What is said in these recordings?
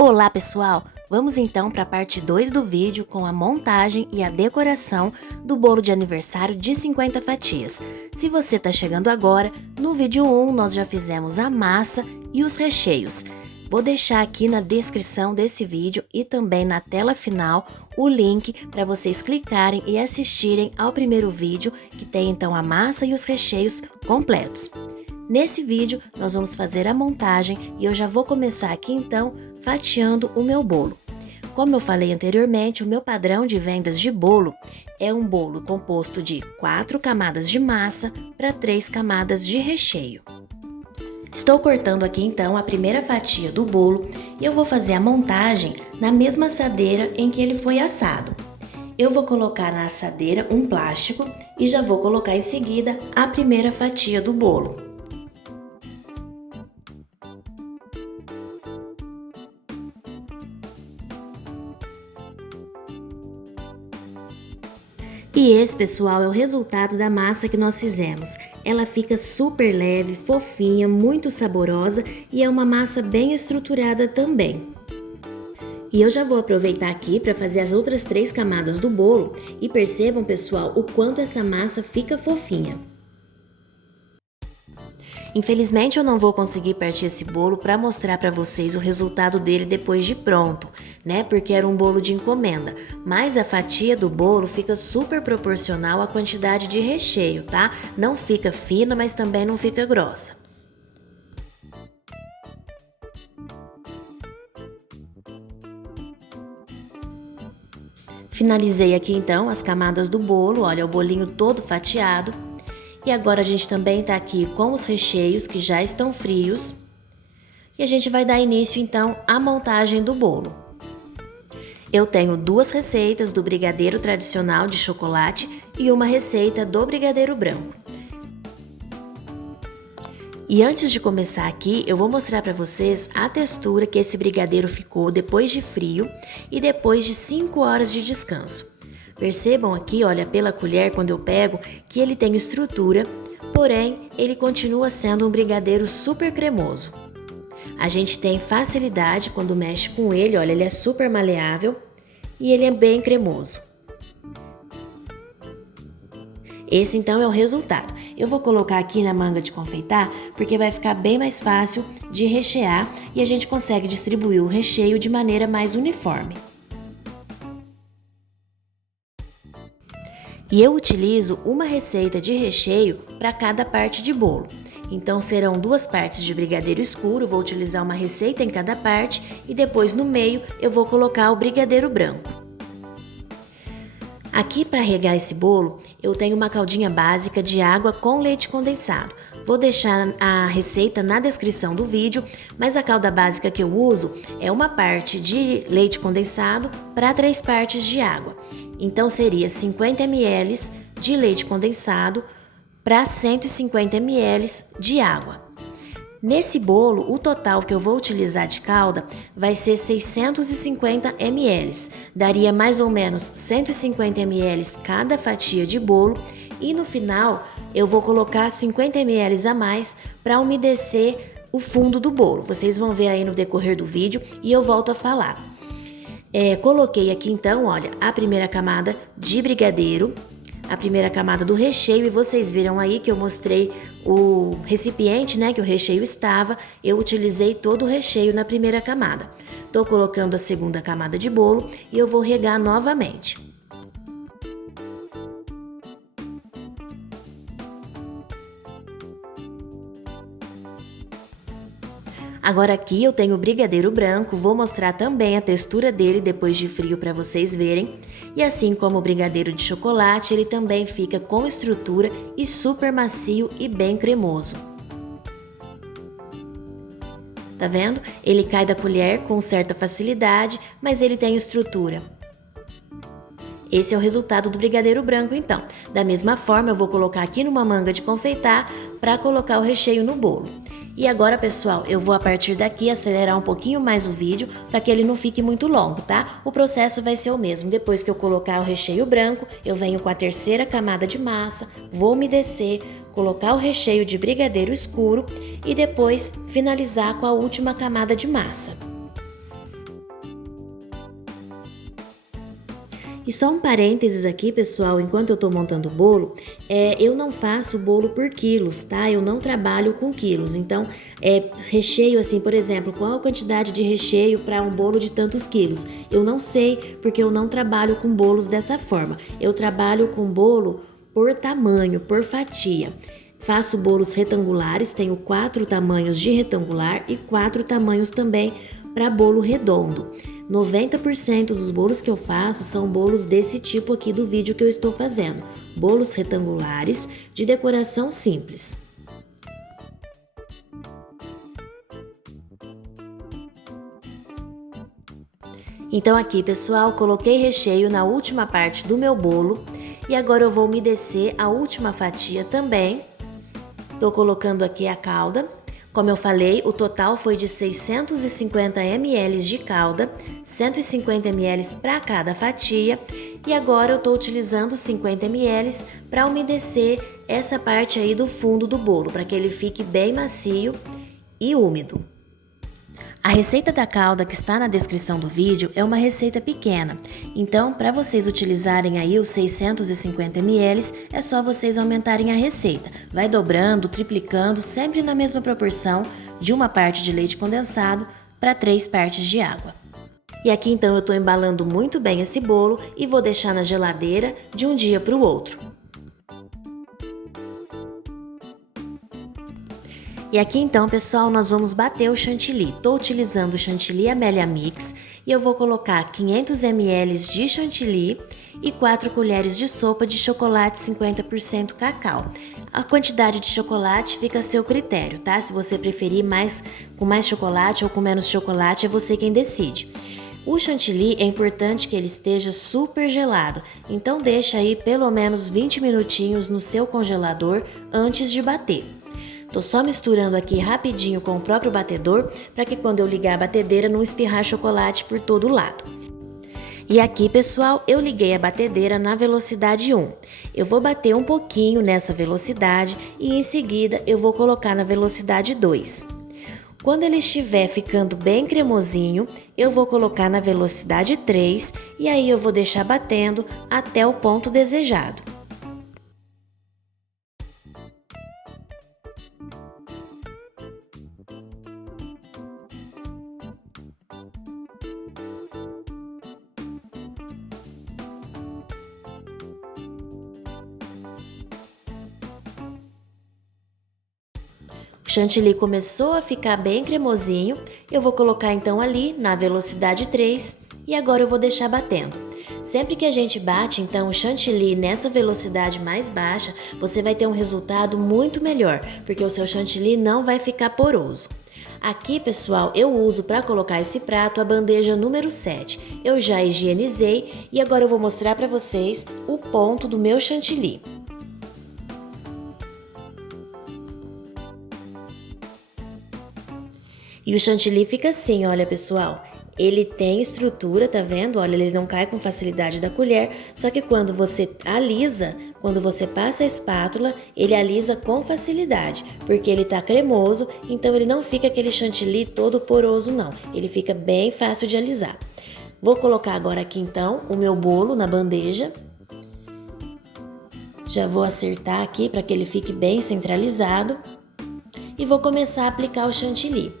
Olá pessoal, vamos então para a parte 2 do vídeo com a montagem e a decoração do bolo de aniversário de 50 fatias. Se você está chegando agora, no vídeo 1 nós já fizemos a massa e os recheios. Vou deixar aqui na descrição desse vídeo e também na tela final o link para vocês clicarem e assistirem ao primeiro vídeo que tem então a massa e os recheios completos. Nesse vídeo nós vamos fazer a montagem e eu já vou começar aqui então fatiando o meu bolo. Como eu falei anteriormente, o meu padrão de vendas de bolo é um bolo composto de 4 camadas de massa para 3 camadas de recheio. Estou cortando aqui então a primeira fatia do bolo e eu vou fazer a montagem na mesma assadeira em que ele foi assado. Eu vou colocar na assadeira um plástico e já vou colocar em seguida a primeira fatia do bolo. E esse, pessoal, é o resultado da massa que nós fizemos. Ela fica super leve, fofinha, muito saborosa e é uma massa bem estruturada também. E eu já vou aproveitar aqui para fazer as outras 3 camadas do bolo e percebam, pessoal, o quanto essa massa fica fofinha. Infelizmente eu não vou conseguir partir esse bolo para mostrar para vocês o resultado dele depois de pronto, né? Porque era um bolo de encomenda, mas a fatia do bolo fica super proporcional à quantidade de recheio, tá? Não fica fina, mas também não fica grossa. Finalizei aqui então as camadas do bolo, olha o bolinho todo fatiado. E agora a gente também tá aqui com os recheios que já estão frios. E a gente vai dar início então à montagem do bolo. Eu tenho 2 receitas do brigadeiro tradicional de chocolate e uma receita do brigadeiro branco. E antes de começar aqui, eu vou mostrar para vocês a textura que esse brigadeiro ficou depois de frio e depois de 5 horas de descanso. Percebam aqui, olha, pela colher quando eu pego, que ele tem estrutura, porém ele continua sendo um brigadeiro super cremoso. A gente tem facilidade quando mexe com ele, olha, ele é super maleável e ele é bem cremoso. Esse então é o resultado. Eu vou colocar aqui na manga de confeitar porque vai ficar bem mais fácil de rechear e a gente consegue distribuir o recheio de maneira mais uniforme. E eu utilizo uma receita de recheio para cada parte de bolo. Então serão 2 partes de brigadeiro escuro, vou utilizar uma receita em cada parte e depois no meio eu vou colocar o brigadeiro branco. Aqui para regar esse bolo eu tenho uma caldinha básica de água com leite condensado. Vou deixar a receita na descrição do vídeo, mas a calda básica que eu uso é uma parte de leite condensado para 3 partes de água. Então seria 50 ml de leite condensado para 150 ml de água. Nesse bolo, o total que eu vou utilizar de calda vai ser 650 ml. Daria mais ou menos 150 ml cada fatia de bolo e no final eu vou colocar 50 ml a mais para umedecer o fundo do bolo. Vocês vão ver aí no decorrer do vídeo e eu volto a falar. Coloquei aqui então, olha, a primeira camada de brigadeiro, a primeira camada do recheio e vocês viram aí que eu mostrei o recipiente, né, que o recheio estava, eu utilizei todo o recheio na primeira camada. Tô colocando a segunda camada de bolo e eu vou regar novamente. Agora aqui eu tenho o brigadeiro branco, vou mostrar também a textura dele depois de frio para vocês verem. E assim como o brigadeiro de chocolate, ele também fica com estrutura e super macio e bem cremoso. Tá vendo? Ele cai da colher com certa facilidade, mas ele tem estrutura. Esse é o resultado do brigadeiro branco então. Da mesma forma eu vou colocar aqui numa manga de confeitar para colocar o recheio no bolo. E agora, pessoal, eu vou a partir daqui acelerar um pouquinho mais o vídeo para que ele não fique muito longo, tá? O processo vai ser o mesmo. Depois que eu colocar o recheio branco, eu venho com a terceira camada de massa, vou umedecer, colocar o recheio de brigadeiro escuro e depois finalizar com a última camada de massa. E só um parênteses aqui, pessoal, enquanto eu tô montando o bolo, eu não faço o bolo por quilos, tá? Eu não trabalho com quilos, então, recheio assim, por exemplo, qual a quantidade de recheio para um bolo de tantos quilos? Eu não sei, porque eu não trabalho com bolos dessa forma. Eu trabalho com bolo por tamanho, por fatia. Faço bolos retangulares, tenho 4 tamanhos de retangular e 4 tamanhos também para bolo redondo. 90% dos bolos que eu faço são bolos desse tipo aqui do vídeo que eu estou fazendo. Bolos retangulares de decoração simples. Então aqui, pessoal, coloquei recheio na última parte do meu bolo e agora eu vou umedecer a última fatia também. Tô colocando aqui a calda. Como eu falei, o total foi de 650 ml de calda, 150 ml para cada fatia. E agora eu tô utilizando 50 ml para umedecer essa parte aí do fundo do bolo, para que ele fique bem macio e úmido. A receita da calda que está na descrição do vídeo é uma receita pequena, então para vocês utilizarem aí os 650 ml é só vocês aumentarem a receita. Vai dobrando, triplicando, sempre na mesma proporção de uma parte de leite condensado para 3 partes de água. E aqui então eu estou embalando muito bem esse bolo e vou deixar na geladeira de um dia para o outro. E aqui então, pessoal, nós vamos bater o chantilly. Estou utilizando o chantilly Amelia Mix e eu vou colocar 500 ml de chantilly e 4 colheres de sopa de chocolate 50% cacau. A quantidade de chocolate fica a seu critério, tá? Se você preferir com mais chocolate ou com menos chocolate, é você quem decide. O chantilly é importante que ele esteja super gelado, então deixa aí pelo menos 20 minutinhos no seu congelador antes de bater. Tô só misturando aqui rapidinho com o próprio batedor para que quando eu ligar a batedeira não espirrar chocolate por todo lado. E aqui, pessoal, eu liguei a batedeira na velocidade 1. Eu vou bater um pouquinho nessa velocidade e em seguida eu vou colocar na velocidade 2. Quando ele estiver ficando bem cremosinho, eu vou colocar na velocidade 3 e aí eu vou deixar batendo até o ponto desejado. O chantilly começou a ficar bem cremosinho, eu vou colocar então ali na velocidade 3 e agora eu vou deixar batendo. Sempre que a gente bate então o chantilly nessa velocidade mais baixa, você vai ter um resultado muito melhor, porque o seu chantilly não vai ficar poroso. Aqui, pessoal, eu uso para colocar esse prato a bandeja número 7. Eu já higienizei e agora eu vou mostrar para vocês o ponto do meu chantilly. E o chantilly fica assim, olha, pessoal, ele tem estrutura, tá vendo? Olha, ele não cai com facilidade da colher, só que quando você alisa, quando você passa a espátula, ele alisa com facilidade, porque ele tá cremoso, então ele não fica aquele chantilly todo poroso não, ele fica bem fácil de alisar. Vou colocar agora aqui então o meu bolo na bandeja. Já vou acertar aqui para que ele fique bem centralizado e vou começar a aplicar o chantilly.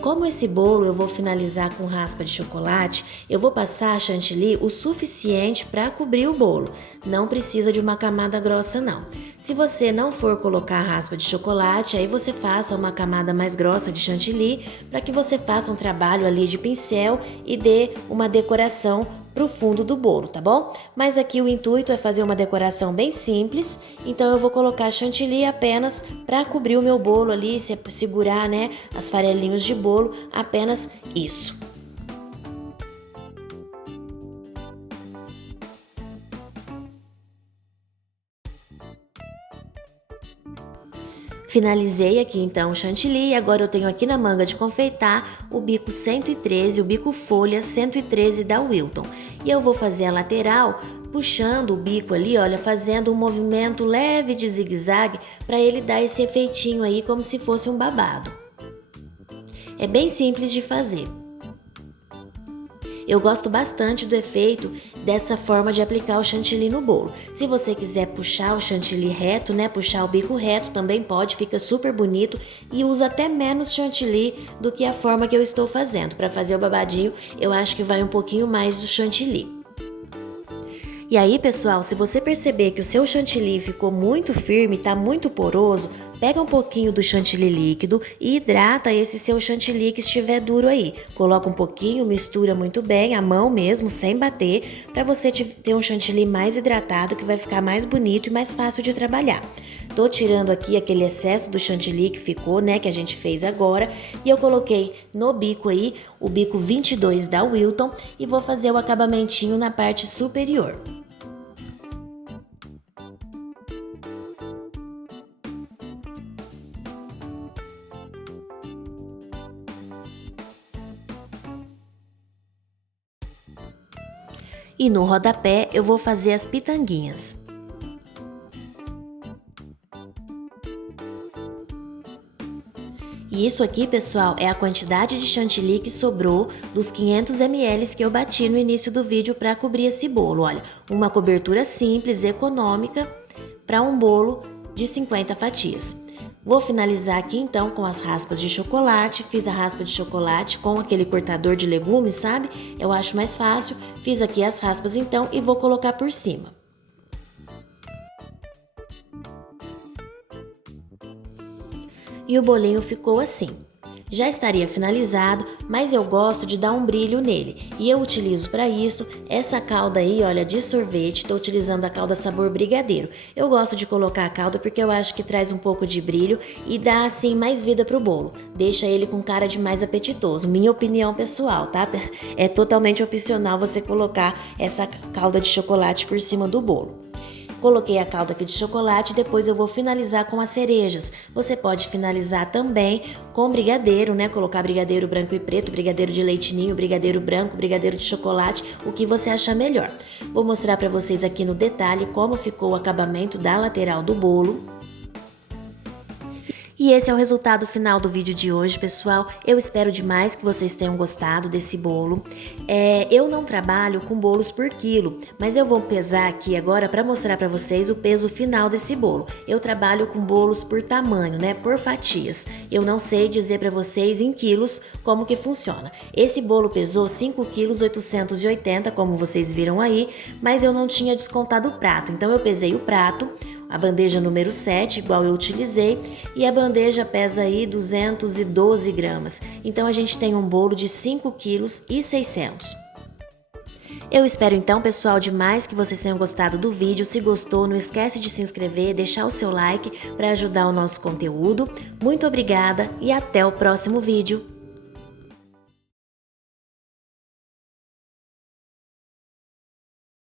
Como esse bolo eu vou finalizar com raspa de chocolate, eu vou passar chantilly o suficiente para cobrir o bolo. Não precisa de uma camada grossa não. Se você não for colocar raspa de chocolate, aí você faça uma camada mais grossa de chantilly para que você faça um trabalho ali de pincel e dê uma decoração pro fundo do bolo, tá bom? Mas aqui o intuito é fazer uma decoração bem simples, então eu vou colocar chantilly apenas para cobrir o meu bolo ali, segurar, né, as farelinhos de bolo, apenas isso. Finalizei aqui então o chantilly e agora eu tenho aqui na manga de confeitar o bico 113, o bico folha 113 da Wilton. E eu vou fazer a lateral puxando o bico ali, olha, fazendo um movimento leve de zigue-zague para ele dar esse efeitinho aí como se fosse um babado. É bem simples de fazer. Eu gosto bastante do efeito dessa forma de aplicar o chantilly no bolo. Se você quiser puxar o chantilly reto, né, puxar o bico reto também pode, fica super bonito e usa até menos chantilly do que a forma que eu estou fazendo. Para fazer o babadinho, eu acho que vai um pouquinho mais do chantilly. E aí, pessoal, se você perceber que o seu chantilly ficou muito firme, tá muito poroso, pega um pouquinho do chantilly líquido e hidrata esse seu chantilly que estiver duro aí. Coloca um pouquinho, mistura muito bem, à mão mesmo, sem bater, para você ter um chantilly mais hidratado que vai ficar mais bonito e mais fácil de trabalhar. Tô tirando aqui aquele excesso do chantilly que ficou, né, que a gente fez agora, e eu coloquei no bico aí, o bico 22 da Wilton, e vou fazer o acabamentinho na parte superior. E no rodapé eu vou fazer as pitanguinhas. E isso aqui, pessoal, é a quantidade de chantilly que sobrou dos 500 ml que eu bati no início do vídeo para cobrir esse bolo. Olha, uma cobertura simples, econômica, para um bolo de 50 fatias. Vou finalizar aqui então com as raspas de chocolate. Fiz a raspa de chocolate com aquele cortador de legumes, sabe? Eu acho mais fácil. Fiz aqui as raspas então e vou colocar por cima. E o bolinho ficou assim. Já estaria finalizado, mas eu gosto de dar um brilho nele. E eu utilizo para isso essa calda aí, olha, de sorvete. Estou utilizando a calda sabor brigadeiro. Eu gosto de colocar a calda porque eu acho que traz um pouco de brilho e dá assim mais vida pro bolo. Deixa ele com cara de mais apetitoso. Minha opinião pessoal, tá? É totalmente opcional você colocar essa calda de chocolate por cima do bolo. Coloquei a calda aqui de chocolate e depois eu vou finalizar com as cerejas. Você pode finalizar também com brigadeiro, né? Colocar brigadeiro branco e preto, brigadeiro de leite ninho, brigadeiro branco, brigadeiro de chocolate, o que você achar melhor. Vou mostrar para vocês aqui no detalhe como ficou o acabamento da lateral do bolo. E esse é o resultado final do vídeo de hoje, pessoal. Eu espero demais que vocês tenham gostado desse bolo. Eu não trabalho com bolos por quilo, mas eu vou pesar aqui agora para mostrar para vocês o peso final desse bolo. Eu trabalho com bolos por tamanho, né, por fatias. Eu não sei dizer para vocês em quilos como que funciona. Esse bolo pesou 5,880 kg, como vocês viram aí, mas eu não tinha descontado o prato. Então eu pesei o prato, a bandeja número 7, igual eu utilizei, e a bandeja pesa aí 212 gramas. Então a gente tem um bolo de 5,6 kg. Eu espero então, pessoal, demais que vocês tenham gostado do vídeo. Se gostou, não esquece de se inscrever, deixar o seu like para ajudar o nosso conteúdo. Muito obrigada e até o próximo vídeo.